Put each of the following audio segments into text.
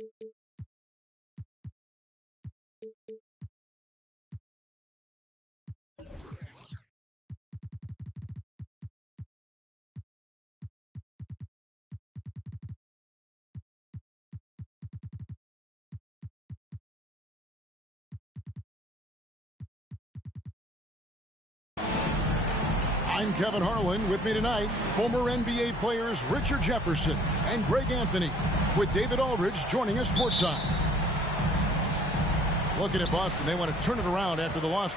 I'm Kevin Harlan. With me tonight, former NBA players Richard Jefferson and Greg Anthony, with David Aldridge joining us courtside. Looking at Boston, they want to turn it around after the loss.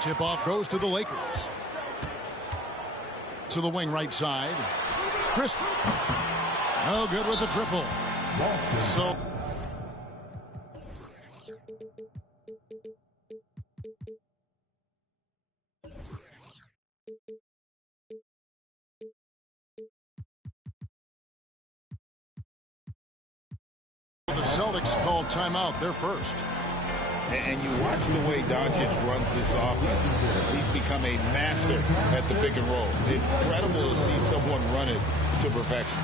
Tip-off goes to the Lakers. To the wing right side. Chris. No good with the triple. So... the Celtics called timeout. They're first. And you watch the way Doncic runs this offense. He's become a master at the pick and roll. Incredible to see someone run it to perfection.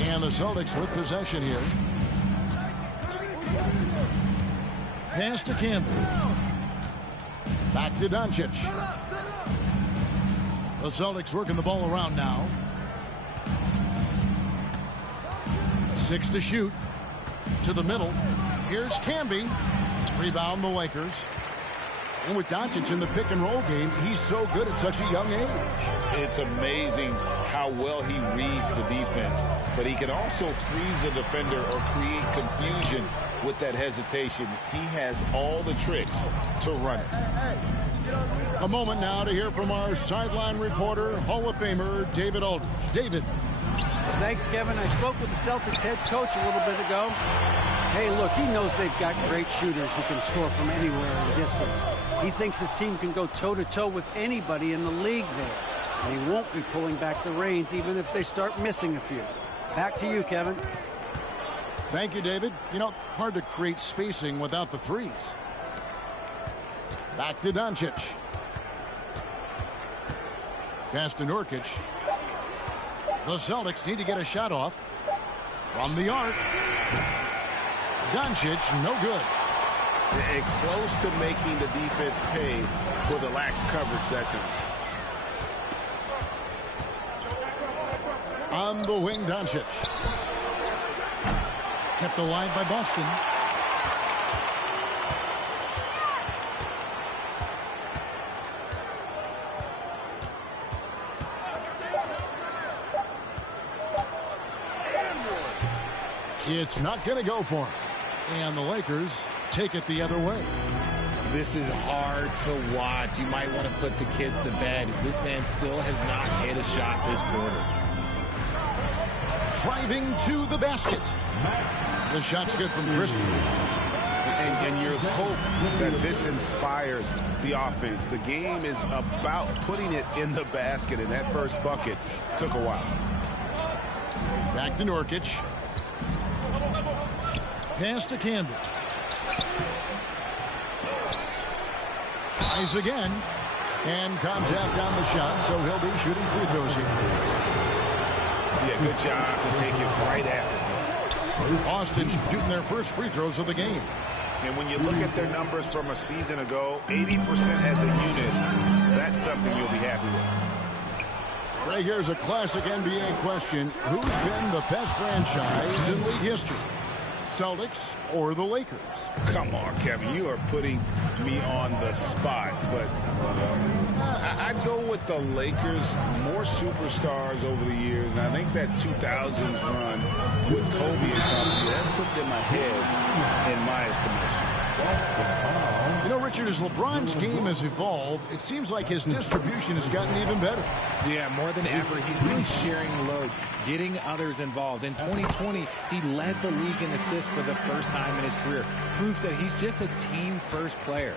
And the Celtics with possession here. Pass to Campbell. Back to Doncic. The Celtics working the ball around now. 6 to shoot. To the middle. Here's Camby. Rebound the Lakers. And with Doncic in the pick and roll game, he's so good at such a young age. It's amazing how well he reads the defense. But he can also freeze the defender or create confusion with that hesitation. He has all the tricks to run it. A moment now to hear from our sideline reporter, Hall of Famer David Aldridge. David. Thanks, Kevin. I spoke with the Celtics head coach a little bit ago. Hey, look, he knows they've got great shooters who can score from anywhere in distance. He thinks his team can go toe-to-toe with anybody in the league there. And he won't be pulling back the reins even if they start missing a few. Back to you, Kevin. Thank you, David. You know, hard to create spacing without the threes. Back to Doncic. Pass to Nurkic. The Celtics need to get a shot off. From the arc. Doncic, no good. And close to making the defense pay for the lax coverage that time. On the wing, Doncic. Kept alive by Boston. It's not going to go for him. And the Lakers take it the other way. This is hard to watch. You might want to put the kids to bed. This man still has not hit a shot this quarter. Driving to the basket. The shot's good from Christie. And you hope that this inspires the offense. The game is about putting it in the basket, and that first bucket took a while. Back to Nurkic. Pass to Campbell. Tries again. And contact on the shot, so he'll be shooting free throws here. Yeah, good job to take it right at it. Boston's shooting their first free throws of the game. And when you look at their numbers from a season ago, 80% as a unit, that's something you'll be happy with. Right, here's a classic NBA question. Who's been the best franchise in league history? Celtics or the Lakers? Come on, Kevin. You are putting me on the spot. But I'd go with the Lakers. More superstars over the years. And I think that 2000s run with Kobe and company, that put them ahead in my estimation. You know, Richard, as LeBron's game has evolved, it seems like his distribution has gotten even better. Yeah, more than ever, he's really sharing the load, getting others involved. In 2020, he led the league in assists for the first time in his career. Proof that he's just a team-first player.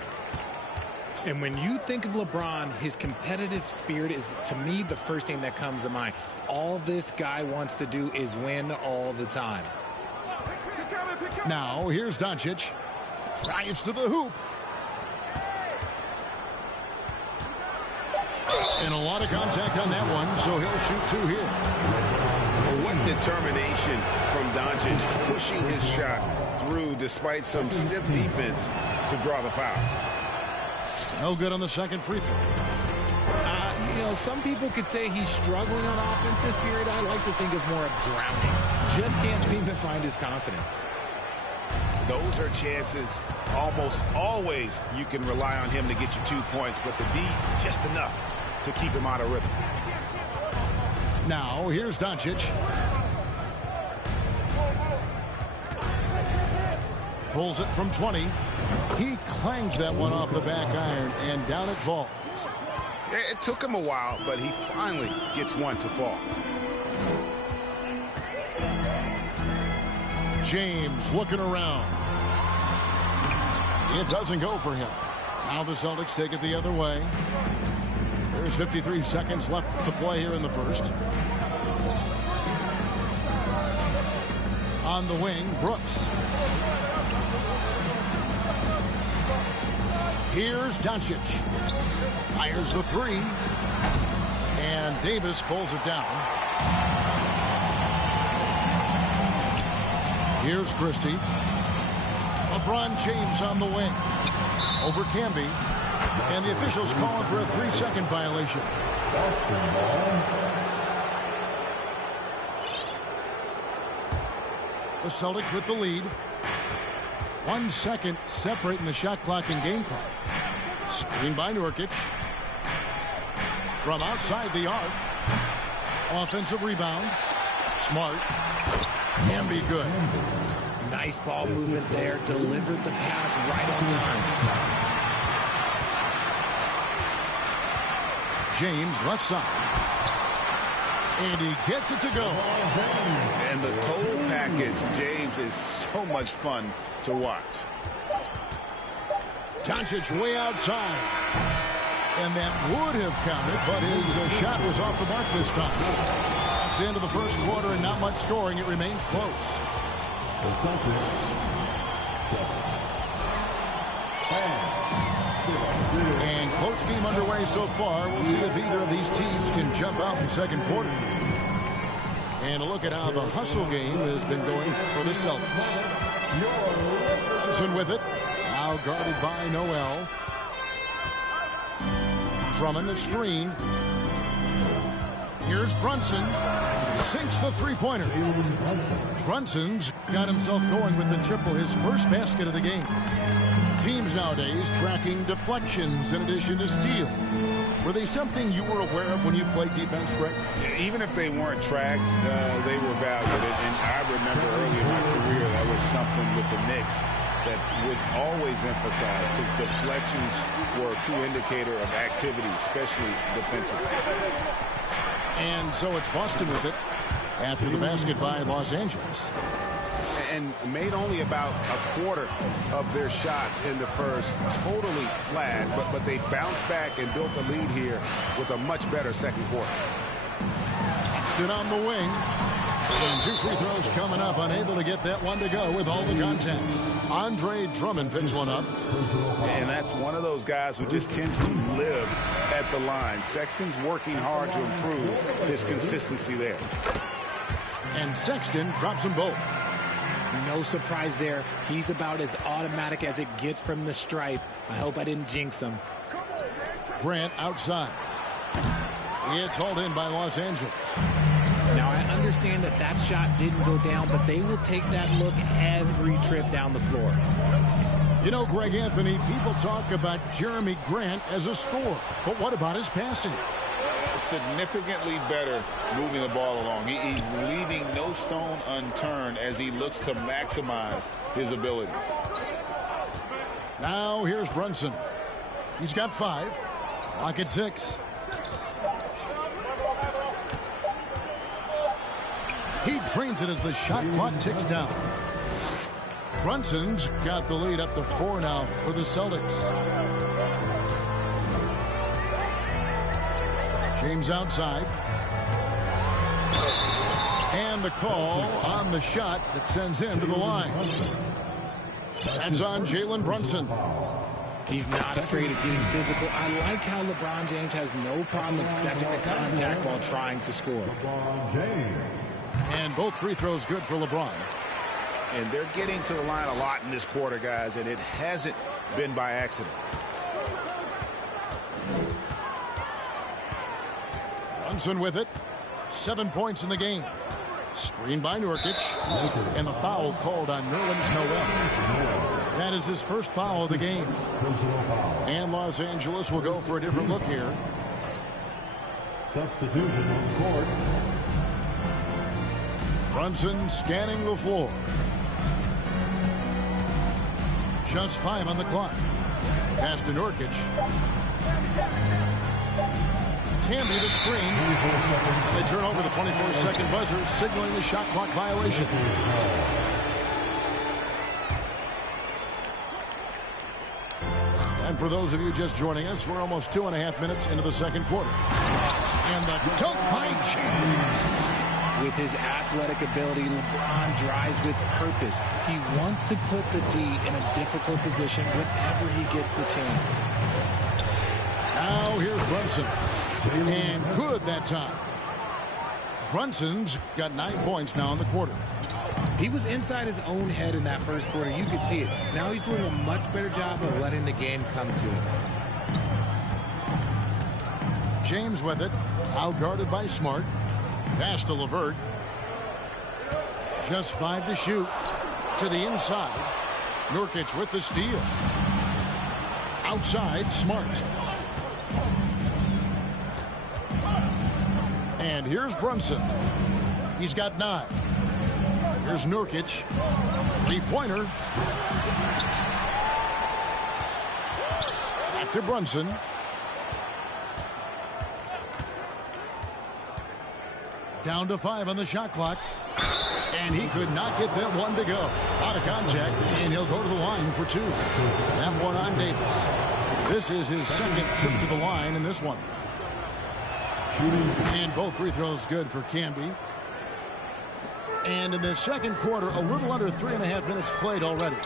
And when you think of LeBron, his competitive spirit is, to me, the first thing that comes to mind. All this guy wants to do is win all the time. Now, here's Doncic. Drives to the hoop. a lot of contact on that one, so he'll shoot 2 here. What determination from Doncic, pushing his shot through despite some stiff defense to draw the foul. No good on the second free throw. You know, some people could say he's struggling on offense this period. I like to think of more of drowning. Just can't seem to find his confidence. Those are chances almost always you can rely on him to get you 2 points, but the D just enough to keep him out of rhythm. Now, here's Doncic. Pulls it from 20. He clangs that one off the back iron, and down it falls. It took him a while, but he finally gets one to fall. James looking around. It doesn't go for him. Now the Celtics take it the other way. There's 53 seconds left to play here in the first. On the wing, Brooks. Here's Doncic. Fires the 3. And Davis pulls it down. Here's Christie. LeBron James on the wing. Over Camby. And the officials calling for a 3-second violation. The Celtics with the lead. 1 second separating the shot clock and game clock. Screen by Nurkic. From outside the arc. Offensive rebound. Smart. Can be good. Nice ball movement there. Delivered the pass right on time. James left side. And he gets it to go. And the total package, James, is so much fun to watch. Doncic way outside. And that would have counted, but his shot was off the mark this time. That's the end of the first quarter and not much scoring. It remains close. And close game underway so far. We'll see if either of these teams can jump out in the second quarter. And a look at how the hustle game has been going for the Celtics. Brunson with it. Now guarded by Noel. Drummond the screen. Here's Brunson. Sinks the three-pointer. Brunson's got himself going with the triple, his first basket of the game. Teams nowadays tracking deflections in addition to steals. Were they something you were aware of when you played defense, Greg? Yeah, even if they weren't tracked, they were valued. And I remember early in my career, that was something with the Knicks that would always emphasize, because deflections were a true indicator of activity, especially defensively. And so it's Boston with it after the basket by Los Angeles. And made only about a quarter of their shots in the first, totally flat, but they bounced back and built the lead here with a much better second quarter. Stood on the wing. And 2 free throws coming up, unable to get that one to go with all the contact. Andre Drummond picks one up. And that's one of those guys who just tends to live at the line. Sexton's working hard to improve his consistency there. And Sexton drops them both. No surprise there. He's about as automatic as it gets from the stripe. I hope I didn't jinx him. Grant outside. It's hauled in by Los Angeles. Now, I understand that that shot didn't go down, but they will take that look every trip down the floor. You know, Greg Anthony, people talk about Jeremy Grant as a scorer, but what about his passing? Significantly better moving the ball along. He's leaving no stone unturned as he looks to maximize his abilities. Now here's Brunson. He's got 5. Clock at 6. He drains it as the shot clock ticks down. Brunson's got the lead up to 4 now for the Celtics. James outside. And the call on the shot that sends him to the line. That's on Jalen Brunson. He's not afraid of getting physical. I like how LeBron James has no problem accepting the contact while trying to score. And both free throws good for LeBron. And they're getting to the line a lot in this quarter, guys, and it hasn't been by accident. Brunson with it. 7 points in the game. Screen by Nurkic. And the foul called on Nerlens Noel. That is his first foul of the game. And Los Angeles will go for a different look here. Substitution on the court. Brunson scanning the floor. Just 5 on the clock. Pass to Nurkic. Camby the screen. And they turn over the 24-second buzzer, signaling the shot clock violation. And for those of you just joining us, we're almost 2.5 minutes into the second quarter. And the dunk by James. With his athletic ability, LeBron drives with purpose. He wants to put the D in a difficult position whenever he gets the chance. Now here's Brunson. And good that time. Brunson's got 9 points now in the quarter. He was inside his own head in that first quarter. You could see it. Now he's doing a much better job of letting the game come to him. James with it. Out guarded by Smart. Pass to LeVert. Just 5 to shoot. To the inside. Nurkic with the steal. Outside, Smart. And here's Brunson. He's got 9. Here's Nurkic. 3-pointer. Back to Brunson. Down to 5 on the shot clock. And he could not get that one to go. Out of contact, and he'll go to the line for 2. That one on Davis. This is his second trip to the line in this one. And both free throws good for Camby. And in the second quarter, a little under 3.5 minutes played already.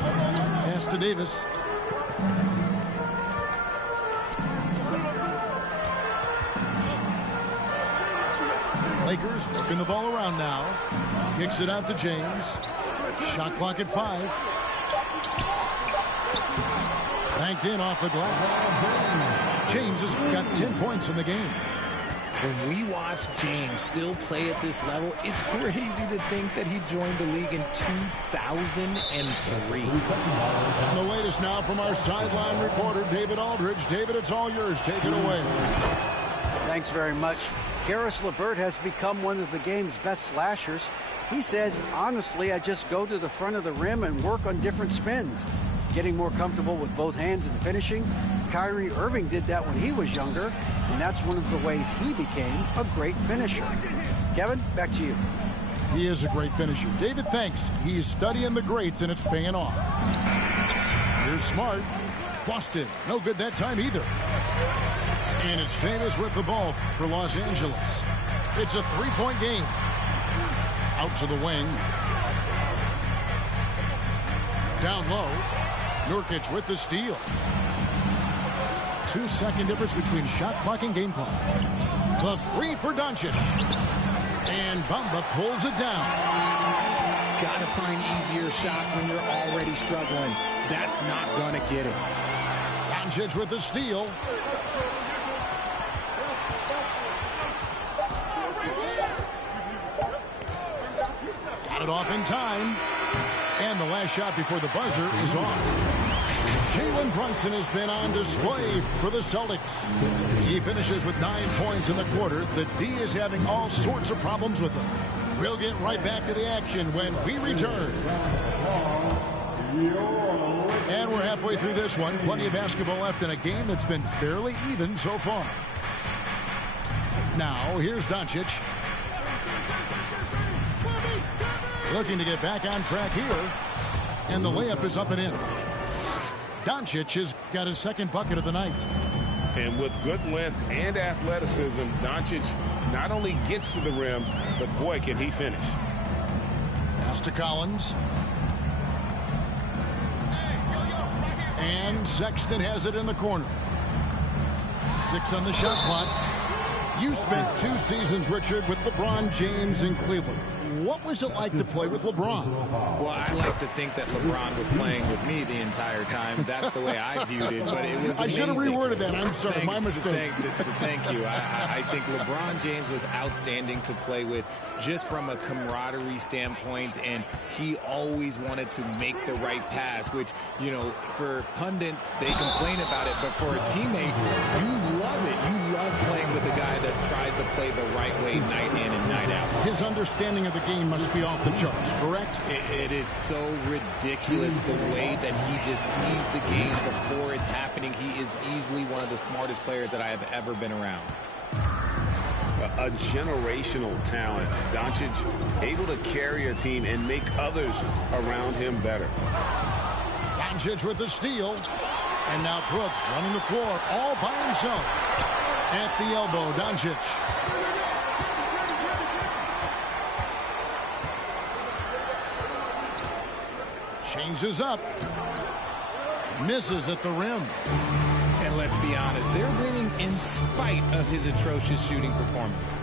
Pass to Davis. Lakers working the ball around now. Kicks it out to James. Shot clock at 5. Banked in off the glass. James has got 10 points in the game. When we watch James still play at this level, it's crazy to think that he joined the league in 2003. And the latest now from our sideline reporter, David Aldridge. David, it's all yours. Take it away. Thanks very much. Karis LeVert has become one of the game's best slashers. He says, honestly, I just go to the front of the rim and work on different spins. Getting more comfortable with both hands and finishing. Kyrie Irving did that when he was younger, and that's one of the ways he became a great finisher. Kevin, back to you. He is a great finisher. David, thanks. He's studying the greats, and it's paying off. Here's Smart. Busted. No good that time either. And it's Davis with the ball for Los Angeles. It's a 3-point game. Out to the wing. Down low. Nurkic with the steal. 2-second difference between shot clock and game clock. The 3 for Doncic. And Bamba pulls it down. Gotta find easier shots when you're already struggling. That's not gonna get it. Doncic with the steal. Got it off in time. And the last shot before the buzzer is off. Jalen Brunson has been on display for the Celtics. He finishes with 9 points in the quarter. The D is having all sorts of problems with him. We'll get right back to the action when we return. And we're halfway through this one. Plenty of basketball left in a game that's been fairly even so far. Now, here's Doncic. Looking to get back on track here. And the layup is up and in. Doncic has got his second bucket of the night. And with good length and athleticism, Doncic not only gets to the rim, but boy, can he finish. Pass to Collins. And Sexton has it in the corner. 6 on the shot clock. You spent 2 seasons, Richard, with LeBron James in Cleveland. What was it like to play with LeBron? Well, I like to think that LeBron was playing with me the entire time. That's the way I viewed it, but it was amazing. I should have reworded that. I'm sorry, my mistake. Thank you. I think LeBron James was outstanding to play with just from a camaraderie standpoint, and he always wanted to make the right pass, which, you know, for pundits, they complain about it, but for a teammate, you love it. You love playing with a guy that tries to play the right way night in and night out. His understanding of the game must be off the charts, correct? It is so ridiculous the way that he just sees the game before it's happening. He is easily one of the smartest players that I have ever been around. A generational talent. Doncic able to carry a team and make others around him better. Doncic with the steal. And now Brooks running the floor all by himself. At the elbow, Doncic. Changes up. Misses at the rim. And let's be honest, they're winning in spite of his atrocious shooting performance.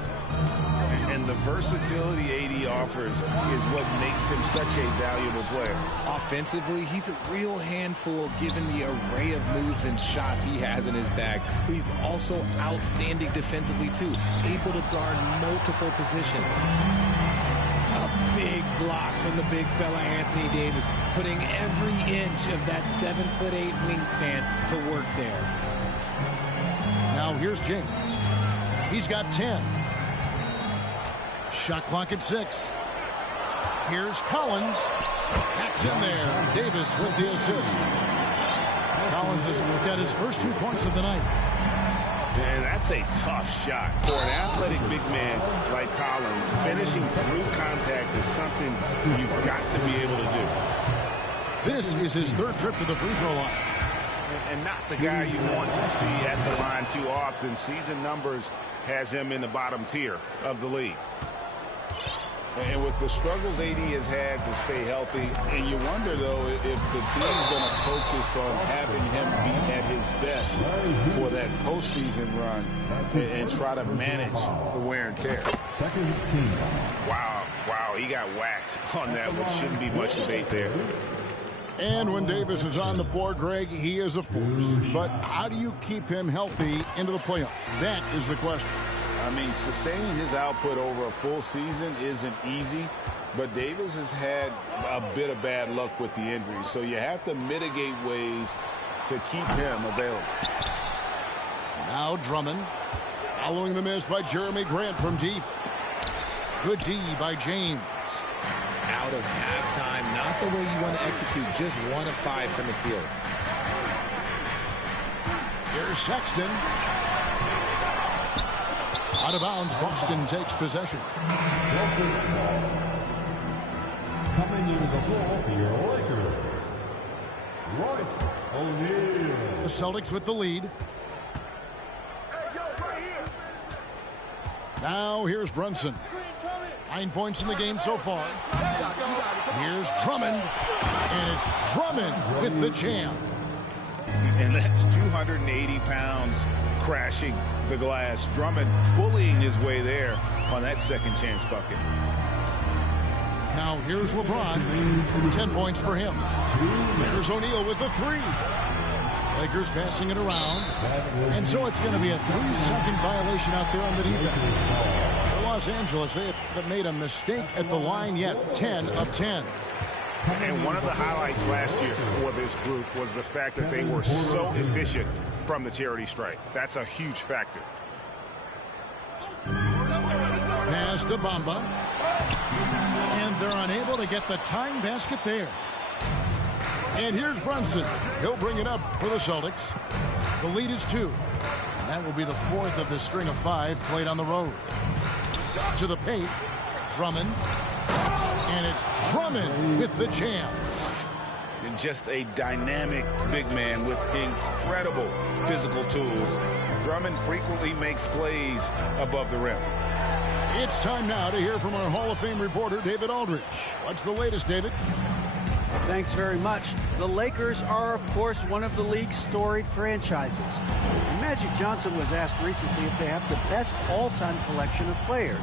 And the versatility AD offers is what makes him such a valuable player. Offensively, he's a real handful given the array of moves and shots he has in his bag. But he's also outstanding defensively, too, able to guard multiple positions. A big block from the big fella Anthony Davis, putting every inch of that 7'8" wingspan to work there. Now here's James. He's got 10. Shot clock at 6. Here's Collins. That's in there. Davis with the assist. Collins has got his first 2 points of the night. And that's a tough shot. For an athletic big man like Collins, finishing through contact is something you've got to be able to do. This is his 3rd trip to the free throw line. And not the guy you want to see at the line too often. Season numbers has him in the bottom tier of the league. And with the struggles AD has had to stay healthy, and you wonder, though, if the team's going to focus on having him be at his best for that postseason run and try to manage the wear and tear. Wow, he got whacked on that, which shouldn't be much debate there. And when Davis is on the floor, Greg, he is a force. But how do you keep him healthy into the playoffs? That is the question. I mean, sustaining his output over a full season isn't easy, but Davis has had a bit of bad luck with the injury, so you have to mitigate ways to keep him available. Now Drummond, following the miss by Jeremy Grant from deep. Good D by James. Out of halftime, not the way you want to execute, just 1 of 5 from the field. Here's Sexton. Out of bounds, Boston takes possession. Coming into the ball for your Lakers, Royce O'Neal. The Celtics with the lead. Now here's Brunson. 9 points in the game so far. Here's Drummond. And it's Drummond with the jam. And that's 280 pounds crashing the glass. Drummond bullying his way there on that second chance bucket. Now here's LeBron. 10 points for him. Here's O'Neal with the 3. Lakers passing it around. And so it's going to be a 3-second violation out there on the defense. For Los Angeles, they haven't made a mistake at the line yet. 10 of 10. And one of the highlights last year for this group was the fact that they were so efficient from the charity stripe. That's a huge factor. Pass to Bamba. And they're unable to get the tying basket there. And here's Brunson. He'll bring it up for the Celtics. The lead is 2. And that will be the 4th of the string of 5 played on the road. To the paint. Drummond. And it's Drummond with the jam. And just a dynamic big man with incredible physical tools. Drummond frequently makes plays above the rim. It's time now to hear from our Hall of Fame reporter, David Aldridge. What's the latest, David? Thanks very much. The Lakers are, of course, one of the league's storied franchises. And Magic Johnson was asked recently if they have the best all-time collection of players.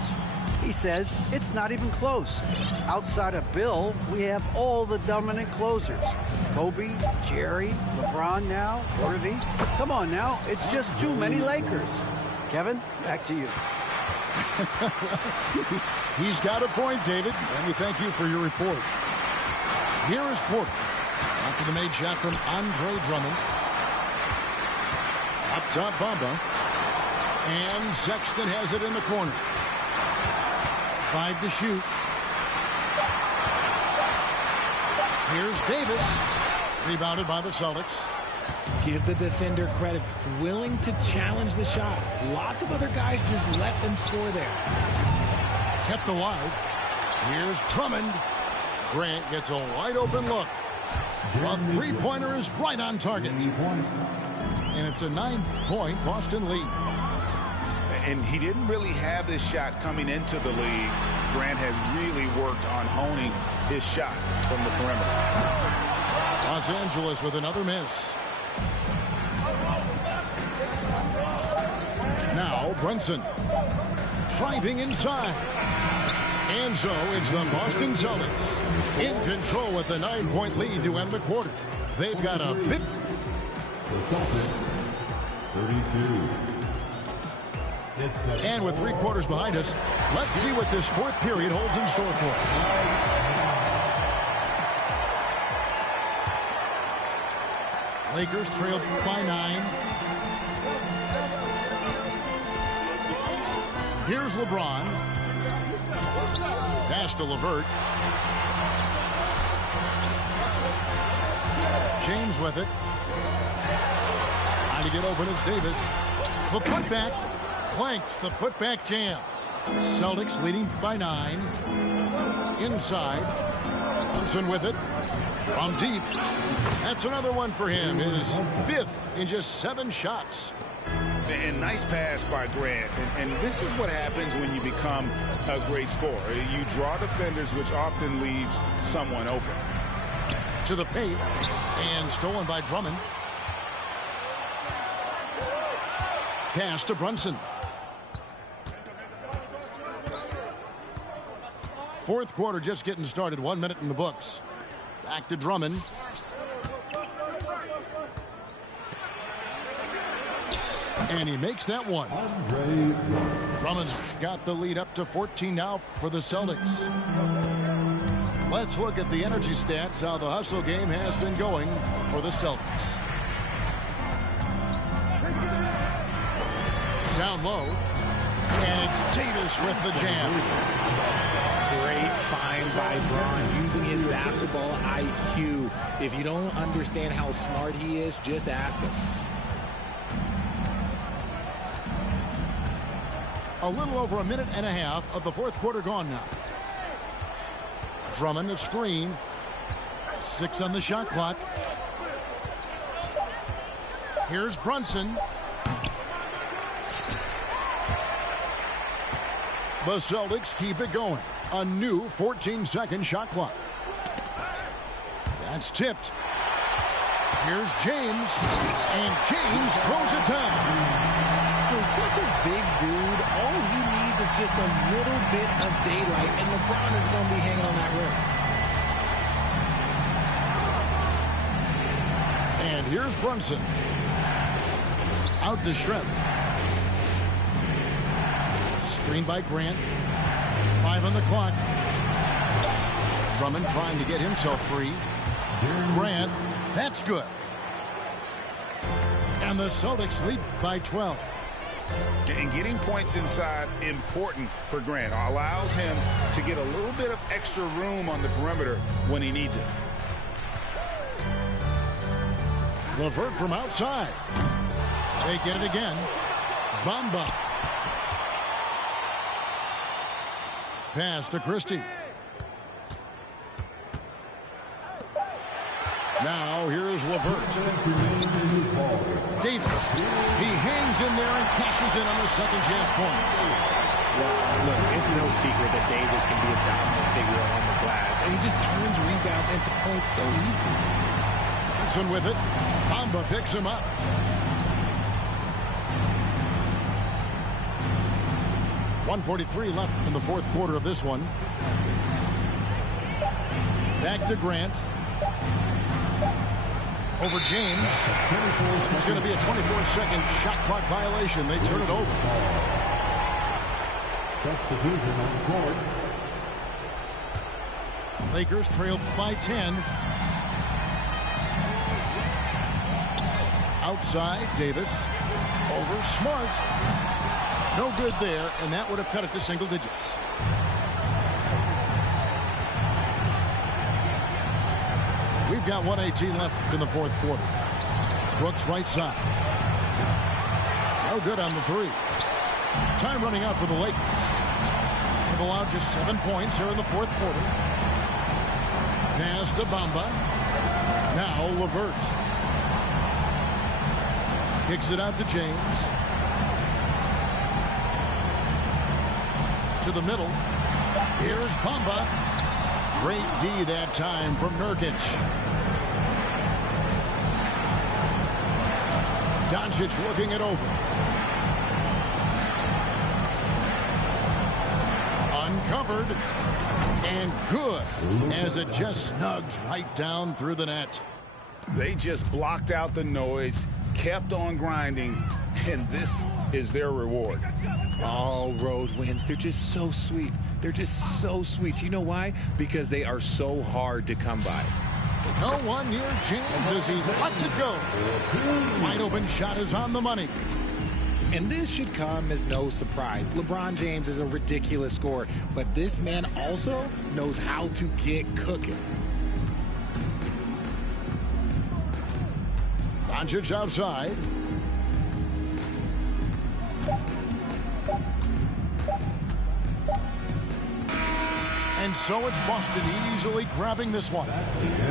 He says it's not even close. Outside of Bill, we have all the dominant closers. Kobe, Jerry, LeBron now, Worthy. Come on now, it's just too many Lakers. Kevin, back to you. He's got a point, David, and we thank you for your report. Here is Porter. After the made shot from Andre Drummond. Up top, Bamba. And Sexton has it in the corner. 5 to shoot. Here's Davis. Rebounded by the Celtics. Give the defender credit. Willing to challenge the shot. Lots of other guys just let them score there. Kept alive. Here's Drummond. Grant gets a wide open look. A three-pointer is right on target. And it's a 9-point Boston lead. And he didn't really have this shot coming into the league. Grant has really worked on honing his shot from the perimeter. Los Angeles with another miss. Now Brunson driving inside. And so it's the Boston Celtics in control with the 9-point lead to end the quarter. They've got a bit. The Celtics, 32. And with 3 quarters behind us, let's see what this fourth period holds in store for us. Lakers trail by 9. Here's LeBron. Pass to LeVert. James with it. Trying to get open is Davis. The putback. Clanks the putback jam. Celtics leading by 9. Inside. Thompson with it. From deep. That's another one for him. His 5th in just 7 shots. And nice pass by Grant. And this is what happens when you become a great scorer. You draw defenders, which often leaves someone open. To the paint. And stolen by Drummond. Pass to Brunson. Fourth quarter just getting started. 1 minute in the books. Back to Drummond. And he makes that one. Drummond's got the lead up to 14 now for the Celtics. Let's look at the energy stats, how the hustle game has been going for the Celtics. Down low. And it's Davis with the jam. Great find by Braun, using his basketball IQ. If you don't understand how smart he is, just ask him. A little over a minute and a half of the fourth quarter gone now. Drummond a screen. 6 on the shot clock. Here's Brunson. The Celtics keep it going. A new 14-second shot clock. That's tipped. Here's James. And James throws it down. For such a big dude, all he needs is just a little bit of daylight, and LeBron is going to be hanging on that rim. And here's Brunson. Out to Shrimp. Screen by Grant. 5 on the clock. Drummond trying to get himself free. Grant, that's good. And the Celtics lead by 12. And getting points inside, important for Grant. Allows him to get a little bit of extra room on the perimeter when he needs it. LeVert from outside. They get it again. Bamba. Pass to Christie. Now here's LeVert. Davis. He hangs in there and cashes in on the second chance points. Well, look, it's no secret that Davis can be a dominant figure on the glass, and he just turns rebounds into points so easily. Thompson with it. Bamba picks him up. .143 left in the fourth quarter of this one. Back to Grant. Over James. It's going to be a 24-second shot clock violation. They turn it over. Substitution on the court. Lakers trail by 10. Outside, Davis. Over Smart. No good there, and that would have cut it to single digits. We've got 1:18 left in the fourth quarter. Brooks right side. No good on the three. Time running out for the Lakers. They've allowed just 7 points here in the fourth quarter. Pass to Bamba. Now LeVert. Kicks it out to James. To the middle. Here's Bamba. Great D that time from Nurkic. Doncic looking it over. Uncovered. And good as it just snugs right down through the net. They just blocked out the noise, kept on grinding, and this is their reward. All road wins. They're just so sweet. They're just so sweet. You know why? Because they are so hard to come by. No one near James as he lets it go. Wide open shot is on the money. And this should come as no surprise. LeBron James is a ridiculous scorer, but this man also knows how to get cooking. Doncic outside. And so it's Boston easily grabbing this one.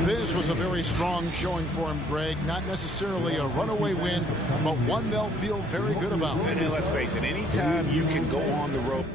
This was a very strong showing for him, Greg. Not necessarily a runaway win, but one they'll feel very good about. And let's face it, anytime you can go on the road